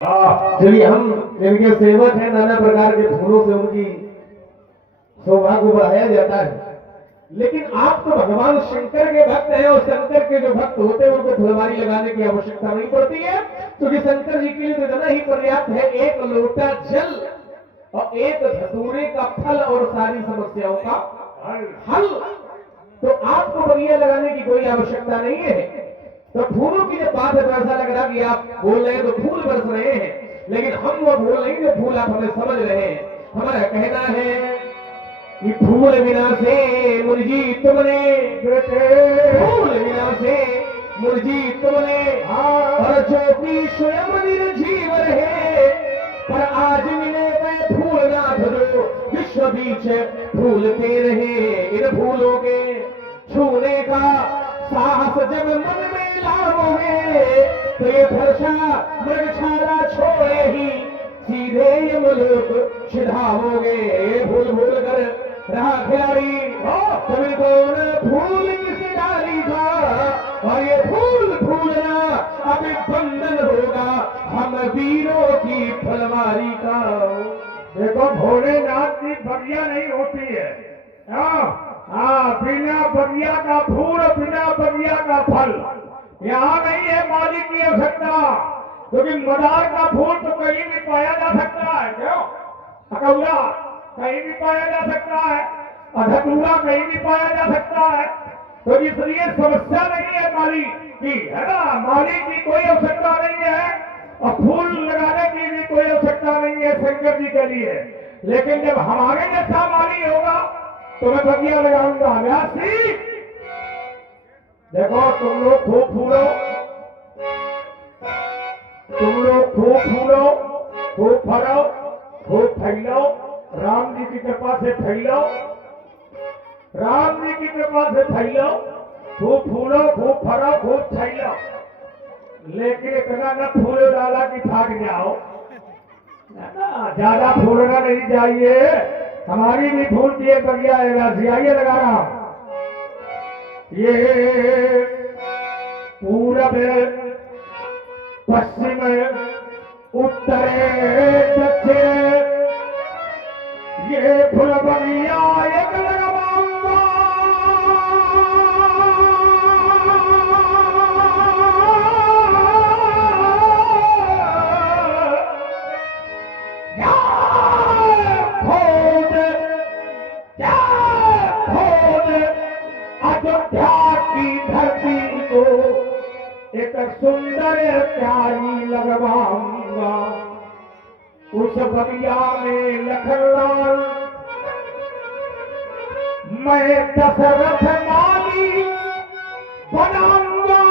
चलिए हम इनके सेवक हैं, नाना प्रकार के फूलों से उनकी शोभा को बढ़ाया जाता है। लेकिन आप तो भगवान शंकर के भक्त हैं और शंकर के जो भक्त होते हैं उनको फुलवारी लगाने की आवश्यकता नहीं पड़ती है, क्योंकि शंकर जी के लिए तो इतना ही पर्याप्त है एक लोटा जल और एक धतूरे का फल और सारी समस्याओं का हल। तो आपको बगिया लगाने की कोई आवश्यकता नहीं है। तो फूलों की जब बात है तो ऐसा लग रहा कि आप बोल रहे हैं तो फूल बरस रहे हैं, लेकिन हम वो बोल नहीं जो फूल आप हमें समझ रहे हैं। हमारा कहना है कि फूल बिना से मुर्जी तुमने, फूल बिना से मुर्जी तुमने, और जो कि स्वयं निर्जीव रहे, पर आज मिले मैं फूल नाथ जो विश्व बीच फूलते रहे। इन फूलों के छूने का साहस जब मन में लाओगे तो ये फरसा मृगशाला छोड़े ही सीधे यमलोक छिड़ाओगे। भूल भूल कर रहा खिलाड़ी तुम्हें कौन फूल किस डाली का, और ये फूल फूलना अभी बंधन होगा हम वीरों की फलवारी का। देखो भोलेनाथ की बगिया नहीं होती है। बिना बगिया का फूल, बिना बगिया का फल यहाँ नहीं है माली की आवश्यकता, क्योंकि मदार का फूल तो कहीं भी पाया जा सकता है। क्यों? अकौला कहीं भी पाया जा सकता है, अधतूरा कहीं भी पाया जा सकता है। तो इसलिए समस्या नहीं है माली की, है ना। माली की कोई आवश्यकता नहीं है और फूल लगाने की भी कोई आवश्यकता नहीं है शंकर जी के लिए। लेकिन जब हमारे जैसा माली होगा तो मैं बगिया लगाऊंगा। व्यासी देखो तुम लोग खूब फूलो, तुम लोग खूब फूलो, खूब फरो, खूब फैलो, राम जी की कृपा से फैलो, राम जी की कृपा से फैलो, खूब फूलो, खूब फरो, खूब फैलो। लेकिन इतना न फूलो डाला कि भाग जाओ, ज्यादा फूलना नहीं चाहिए। हमारी भी फूल की एक बगिया है, आइए लगा रहा हूं। ये पूरब पश्चिम उत्तर दक्षिण ये फूल बगिया एक लगाऊंगा। अयोध्या की धरती को एक सुंदर प्यारी लगवाऊंगा। उस बगिया में लखनलाल मैं दशरथ माली बनाऊंगा।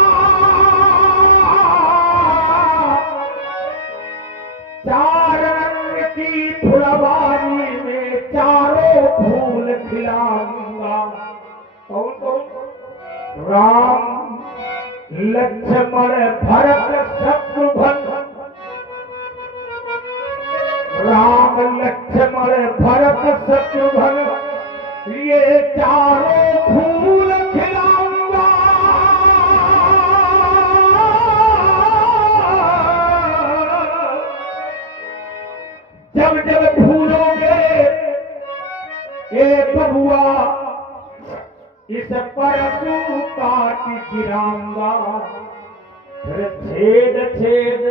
चार रंग की फुलवारी में चारों फूल खिलाऊंगा। कौन कौन? राम लक्ष्मण भरत शत्रुघ्न, राम लक्ष्मण भरत शत्रुघ्न ये चारों फूल खिलाऊंगा। जब जब फूलोगे ए बबुआ इस परशु काट गिराऊंगा। फिर छेद छेद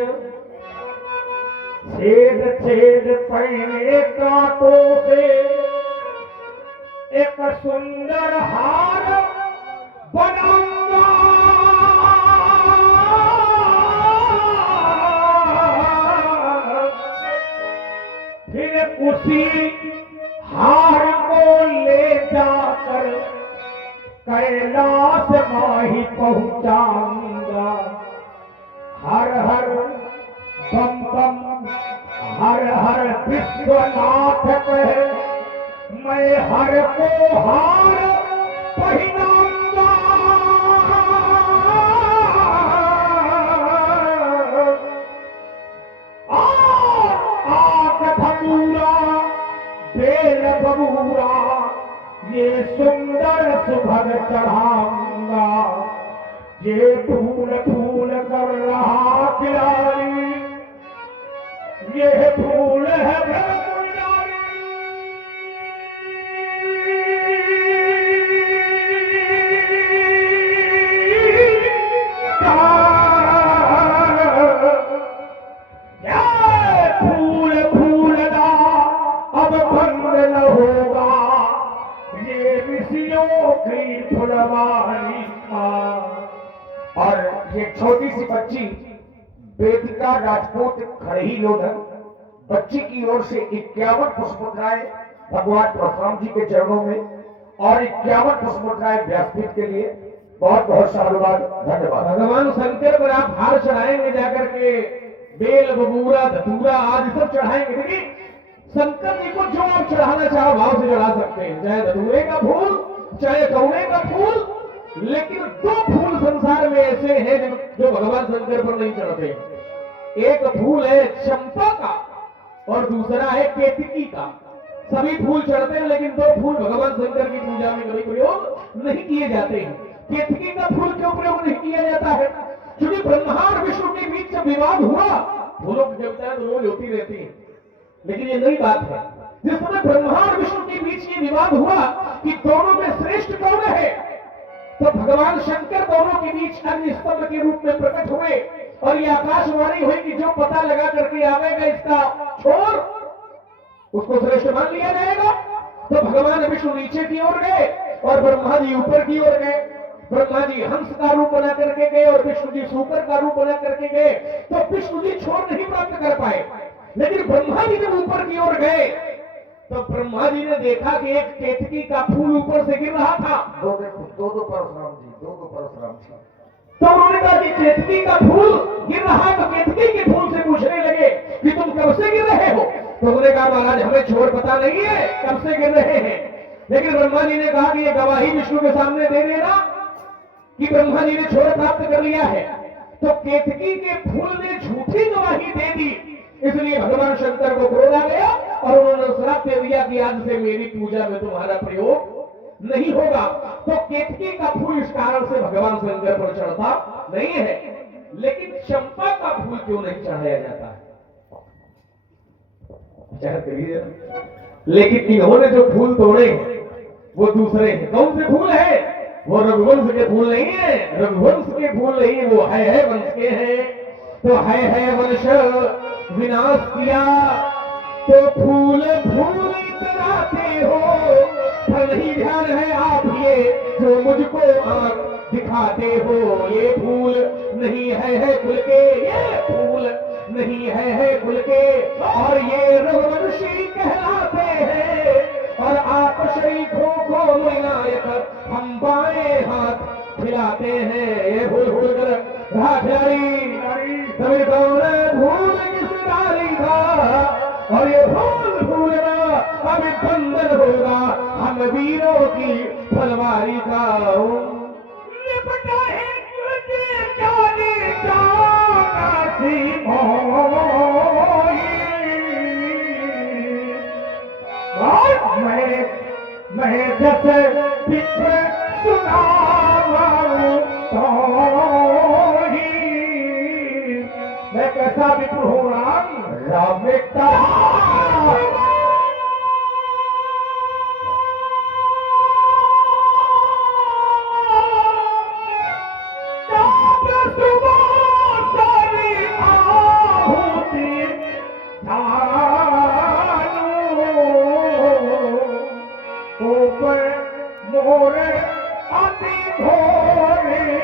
छेद छेद पहने कांटों से एक सुंदर हार बनाऊंगा। फिर उसी हार को ले जाकर कैलाश माही पहुंचाऊंगा। हर हर बम बम हर हर विश्वनाथ कहे मैं हर को हार पहनाऊंगा। आग धतूरा बेल बबूरा ये सुंदर सुभग चढ़ाऊंगा। ये फूल फूल कर रहा खिलाड़ी ये फूल है ब्रह्मचारी क्या फूल फूलदा अब बंद न होगा ये ऋषियों की फुलवारी माँ। और ये छोटी सी बच्ची वेदिका राजपूत खड़ही लोधन बच्ची की ओर से 51 पुष्पमुद्राएं भगवान परशुराम जी के चरणों में और 51 पुष्पमुद्राएं व्यासपीठ के लिए। बहुत बहुत साधुवाद, धन्यवाद। भगवान शंकर पर आप हार चढ़ाएंगे जाकर के, बेल बबूरा धतूरा आदि सब चढ़ाएंगे। देखिए शंकर जी को जो आप चढ़ाना चाहो भाव से चढ़ा सकते हैं, चाहे धतूरे का फूल चाहे कौड़े का फूल। लेकिन दो फूल संसार में ऐसे हैं जो भगवान शंकर पर नहीं चढ़ते। एक फूल है चंपा का और दूसरा है केतकी का। सभी फूल चढ़ते हैं लेकिन दो फूल भगवान शंकर की पूजा में कभी प्रयोग नहीं किए जाते हैं। केतकी का फूल क्यों प्रयोग नहीं किया जाता है? क्योंकि ब्रह्मा और विष्णु के बीच जब विवाद हुआ, फूलों की देवताएं रोज होती रहती है, लेकिन ये नई बात है। जिस समय ब्रह्मा और विष्णु के बीच ये विवाद हुआ कि दोनों में श्रेष्ठ कौन है, तो भगवान शंकर दोनों के बीच अग्नि स्तंभ के रूप में प्रकट हुए और ये आकाशवाणी हुई कि जो पता लगा करके आवेगा इसका छोर, उसको श्रेष्ठ मान लिया जाएगा। तो भगवान विष्णु नीचे की ओर गए और ब्रह्मा जी ऊपर की ओर गए। ब्रह्मा जी हंस का रूप बना करके गए और विष्णु जी सूकर का रूप बना करके गए। तो विष्णु जी छोर नहीं प्राप्त कर पाए, लेकिन ब्रह्मा जी जब ऊपर की ओर गए तो ब्रह्मा जी ने देखा कि एक केतकी का फूल ऊपर से गिर रहा था। दो परशुराम जी, दो परशुराम जी। तो उन्होंने कहा कि केतकी का फूल गिर रहा है। तो केतकी के फूल से पूछने लगे कि तुम कब से गिर रहे हो? तो उन्होंने कहा महाराज हमें छोर पता नहीं है कब से गिर रहे हैं। लेकिन ब्रह्मा जी ने कहा कि ये गवाही विष्णु के सामने दे देना कि ब्रह्मा जी ने छोर प्राप्त कर लिया है। तो केतकी के फूल ने झूठी गवाही दे दी, इसलिए भगवान शंकर को क्रोध आ गया और उन्होंने श्राप दे दिया कि आज से मेरी पूजा में तुम्हारा प्रयोग नहीं होगा। तो केतकी का फूल इस कारण से भगवान शंकर पर चढ़ता नहीं है। लेकिन चंपा का फूल क्यों नहीं चढ़ाया जाता है? विचार करिए। लेकिन इन्होंने जो फूल तोड़े वो दूसरे हैं। कौन से फूल है? वो रघुवंश के फूल नहीं है, रघुवंश के फूल नहीं, वो है वंश के हैं। तो है वंश विनाश किया तो फूल फूल इतराते हो, फल नहीं ध्यान है आप ये जो मुझको आंख दिखाते हो। ये फूल नहीं है कुल के, ये फूल नहीं है कुल के, और ये रघुवंशी कहलाते हैं। और आप शरीफों को विनायक हम बाएं हाथ खिलाते हैं। ये फूल फूल कर तभी कौन फूल किस डाली का, और ये फूल फूलना अभी बंधन होगा हम वीरों की फलवारी का। लिपटा है तुझे जाने जाना सी मोही, और मैं जस पित्र सुनाऊं तो ही, मैं कैसा विप्र हूँ राम रामेता मोर अति घोरे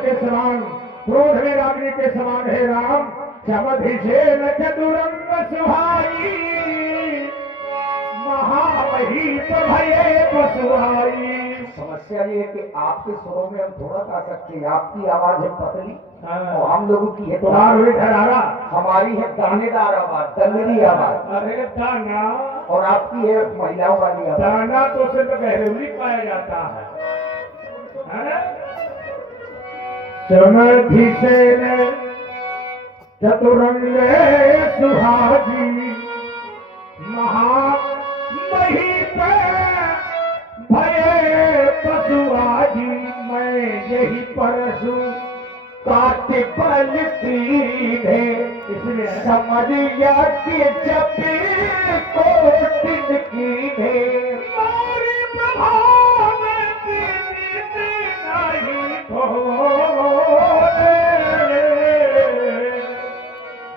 के समान, क्रोध में राग्नि के समान है राम। समधि से न चतुरंग सुहाई, महामहीप भये पशुहाई। समस्या ये है कि आपके सुरों में हम थोड़ा गा सकते हैं, आपकी आवाज है पतली और हम लोगों की है तुम्हारी धरारा, हमारी है दानेदार आवाज, दंगरी आवाज, अरे दाना, और आपकी है महिलाओं वाली आवाज। दाना तो सिर्फ गहरेली पाया जाता है। समधि से चतुरंग सुहाजी, महामहीप भये पशुआजी। मैं यही परशु काटे बल दीने इसलिए समरिया के जपे कोटिन कीने मारी प्रभाव कीने नहीं भोले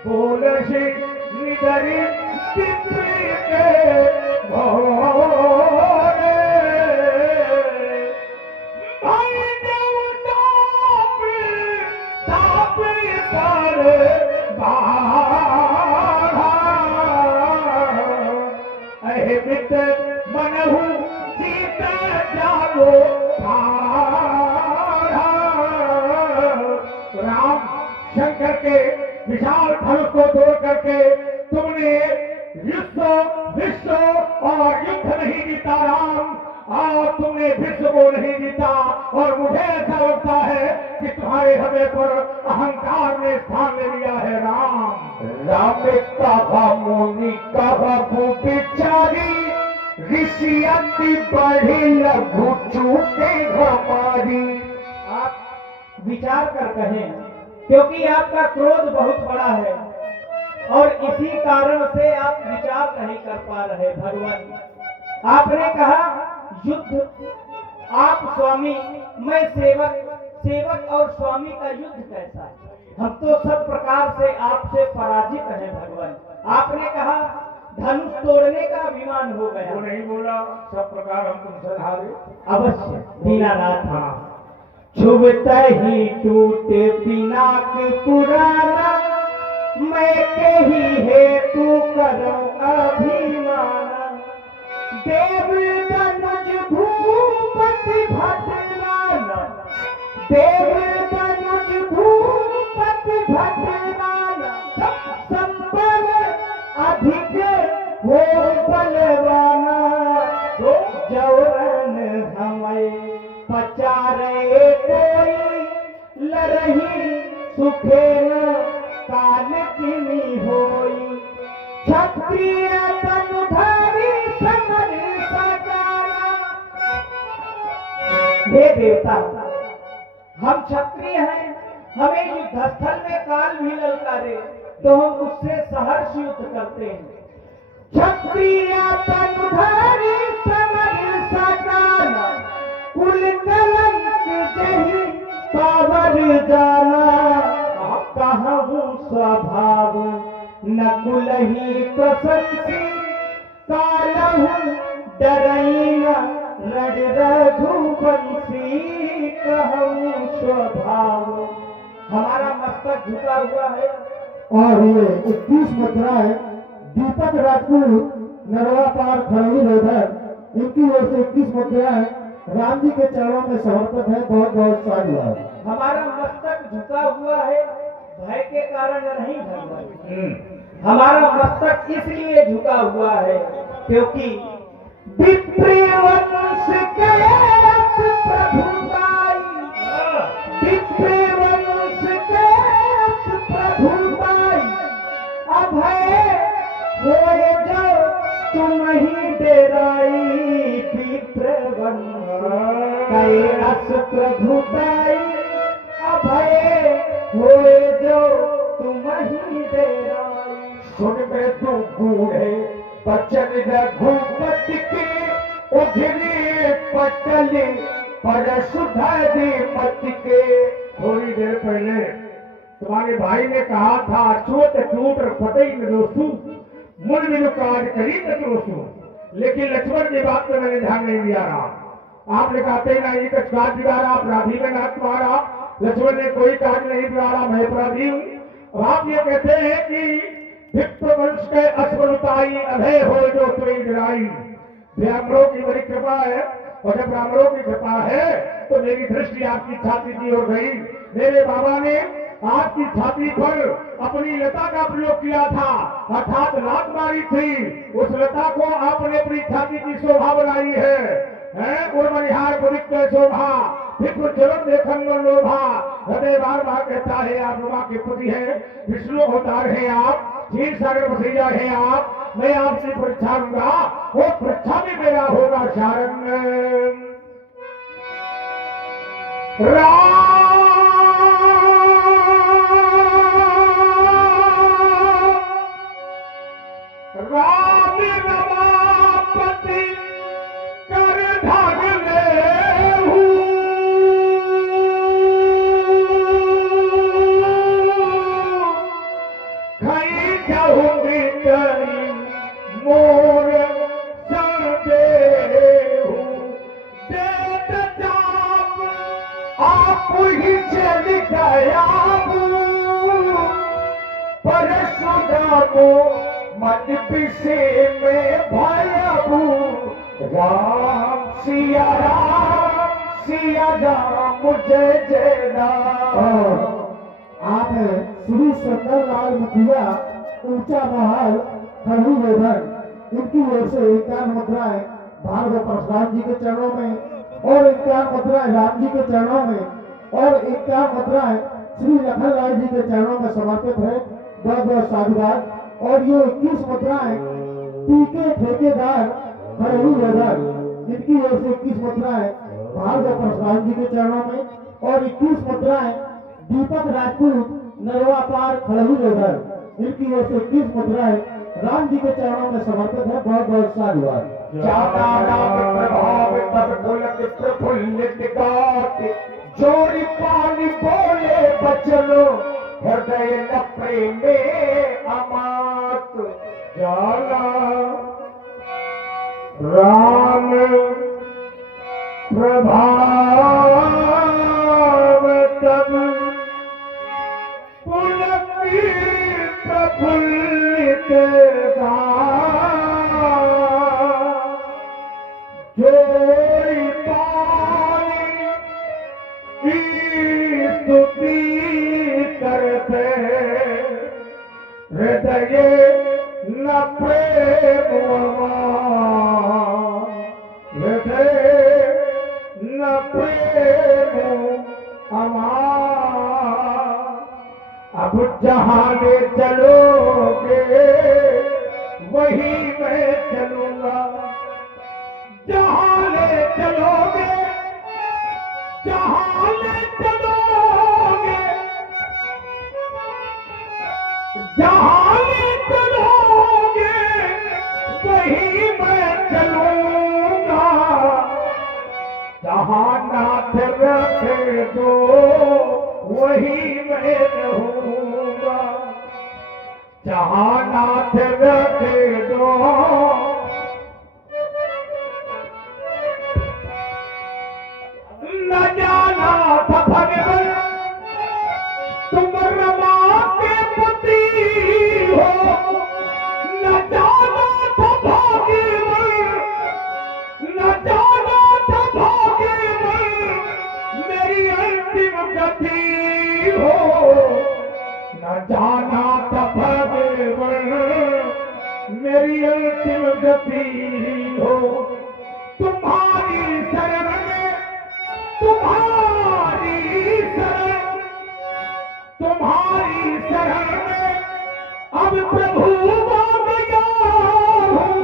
बोल से निधरी चित्री के भोले भाई जब तापी पर बाढ़ा अहिमित मनहु जीत जागो ठाढ़ा। राम शंकर के विशाल धनुष को तोड़ करके तुमने विश्व और युद्ध नहीं जीता राम, और तुमने विश्व को नहीं जीता। और मुझे ऐसा लगता है कि तुम्हारे हृदय पर अहंकार ने स्थान ले लिया है राम। राम कहा मुनि कहा विचारी ऋषि अति बढ़ी लघु चूके हमारी। आप विचार कर कहें, क्योंकि आपका क्रोध बहुत बड़ा है और इसी कारण से आप विचार नहीं कर पा रहे। भगवान आपने कहा युद्ध, आप स्वामी मैं सेवक, सेवक और स्वामी का युद्ध कैसा है? हम तो सब प्रकार से आपसे पराजित हैं भगवान। आपने कहा धनुष तोड़ने का अभिमान हो गया। वो नहीं बोला सब प्रकार हम तुमसे हारे। अवश्य दीनानाथ, छुबते ही टूटे पिनाक पुराना, मैं कही है तू करो अभिमान। देव तनुज भूपति भटनाना, देव तनुज भूपति भटनाना, संबल अधिक हो बलवाना। जौरन हमें पचारे कोई लरही सुखे न काल किनी होई। क्षत्रिय तनुधारी समर सकारा। हे देवता, हम क्षत्रिय हैं, हमें युद्धस्थल में काल भी ललकारे तो हम उससे सहर्ष युद्ध करते हैं। क्षत्रिय तनुधारी समर सकारा, कुल कलंक जही पावर जाना। कहूँ स्वभाव नकुल ही प्रशंसी, कालहु डरैन रड रघुवंशी। कहूँ स्वभाव, हमारा मस्तक झुका हुआ है। और ये 21 मुद्राएं दीपक राजपूत नरवा पार खड़वी लोधर, इनकी ओर से 21 मुद्राएं राम जी के चरणों में समर्पित है। बहुत बहुत साधुवाद। हमारा मस्तक झुका हुआ है भय के कारण नहीं भगवान, हमारा मस्तक इसलिए झुका हुआ है क्योंकि विप्रवंश के प्रभुताई, विप्रवंश के प्रभुताई, अभय होए जो तुम ही डेराई। विप्रवंश कैलाश प्रभुताई, अभय होए जो तुम ही डेराई। सुन में तू बूढ़े बचन रघुपति के उधरी पटले पर सुधारी पति के। थोड़ी देर पहले तुम्हारे भाई ने कहा था अछूत टूट फटे में दोस्तों मुन मिलु काज करी न दोस्तों, लेकिन लक्ष्मण की बात में मैंने ध्यान नहीं दिया रहा। आपने कहते ना ये काज बिगाड़ा, अपराधी में ना तुम्हारा। लक्ष्मण ने कोई काज नहीं बिगाड़ा, मैं अपराधी हूँ। आप ये कहते हैं कि विप्रवंश के अस्वरुताई, अभय हो जो तुम्हें डराई। ब्राह्मणों की बड़ी कृपा है, और जब ब्राह्मणों की कृपा है तो मेरी दृष्टि आपकी छाती की ओर गई। मेरे बाबा ने आपकी छाती पर अपनी लता का प्रयोग किया था, अर्थात लात मारी थी। उस लता को आपने अपनी छाती की शोभा बनाई है। उर्मनिहार पवित्र शोभा, विप्र चरण देखन में लोभा। हृदय बार बार कहता है आप बाबा के पति है, विष्णु अवतार है आप, क्षीर सागर बसैया है आप। मैं आपसे परीक्षा लूंगा, वो परीक्षा भी मेरा होगा शारण। राम अति से में भयबू राम सिया राम जय जय राम। और आप श्री सुंदरलाल मुखिया ऊंचा महल खड़ी वेदन, इनकी ओर से 51 मुद्राएं भार्गव परशुराम जी के चरणों में और 51 मुद्राएं राम जी के चरणों में और 51 मुद्राएं श्री लखनलाल जी के चरणों में समर्पित है। बहुत बहुत साधुवाद। और ये 21 मुद्राएं पीके ठेकेदार खड़ी वेदन, इनकी ओर से 21 मुद्राएं भार्गव परशुराम जी के चरणों में और 21 मुद्राएं दीपक राजपूत नरवा पार खड़ही वेदन, इनकी ओर से 21 मुद्राएं राम जी के चरणों में समर्पित है। बहुत बहुत साधुवाद। ज्यादा नाम प्रभाव तब पुलक प्रफुल्लित गाते, जोड़ी पानी बोले बचनो हृदय न प्रेमे अमात। जाला राम प्रभाव तब पुलक प्रफुल्लित जोड़ी पानी की स्तुति करते, हृदय न प्रेम हृदय न प्रेम अब जहाँ ले चलोगे वही मैं चलूंगा, जहाँ ले चलोगे जहाँ ले चलोगे जहाँ ले चलोगे वही मैं चलूंगा, जहाँ नाथ रखे दो वही मैं रहूंगा, जहाँ नाथ रखे दो। न जाना था भगवान तुम रमा के पति हो, न जाना था भाग्यवान, न जाना था भाग्यवान मेरी अंतिम गति हो, न जाना था भगवान मेरी अंतिम गति हो। तुम्हारी शरण में तुम्हारी शरण में अब प्रभु आ गया हूँ,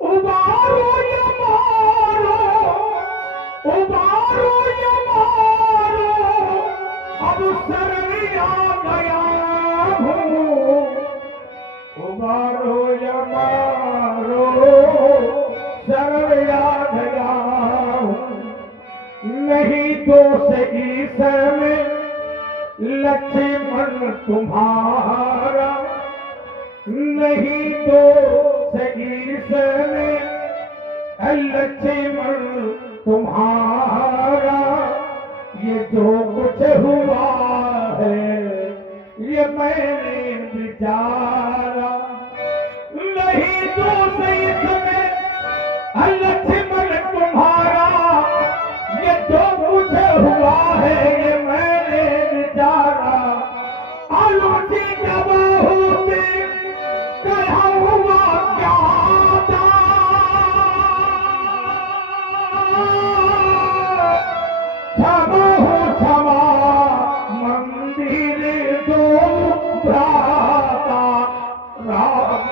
उबारो या मारो, उबारो या मारो, अब शरण आ गया हूँ, उबारो या मारो, शरण आ गया हूँ। नहीं दोष ईश में लक्ष्मण तुम्हारा, नहीं दोष ईश में लक्ष्मण तुम्हारा, ये जो कुछ हुआ है ये मैंने विचारा, नहीं दोष ईश में लक्ष्मण तुम्हारा, ये जो कुछ हुआ है ये मैंने विचारा, आलोची जब होते कहा हुआ क्या था, क्षमा हो क्षमा मंदिर दो भ्राता, राम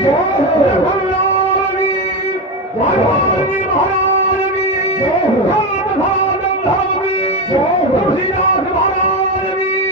लखनलाल की, हनुमान जी महाराज की,